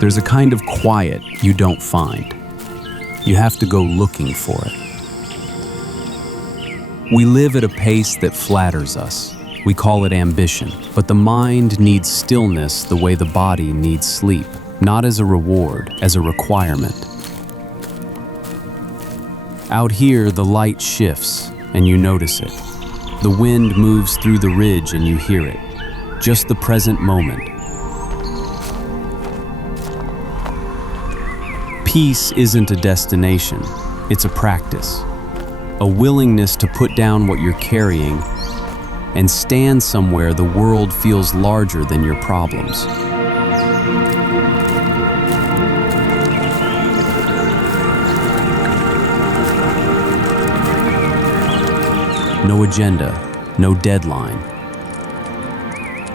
There's a kind of quiet you don't find. You have to go looking for it. We live at a pace that flatters us. We call it ambition, but the mind needs stillness the way the body needs sleep, not as a reward, as a requirement. Out here, the light shifts, and you notice it. The wind moves through the ridge and you hear it. Just the present moment. Peace isn't a destination, it's a practice. A willingness to put down what you're carrying and stand somewhere the world feels larger than your problems. No agenda, no deadline.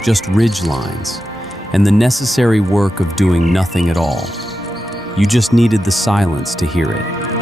Just ridgelines and the necessary work of doing nothing at all. You just needed the silence to hear it.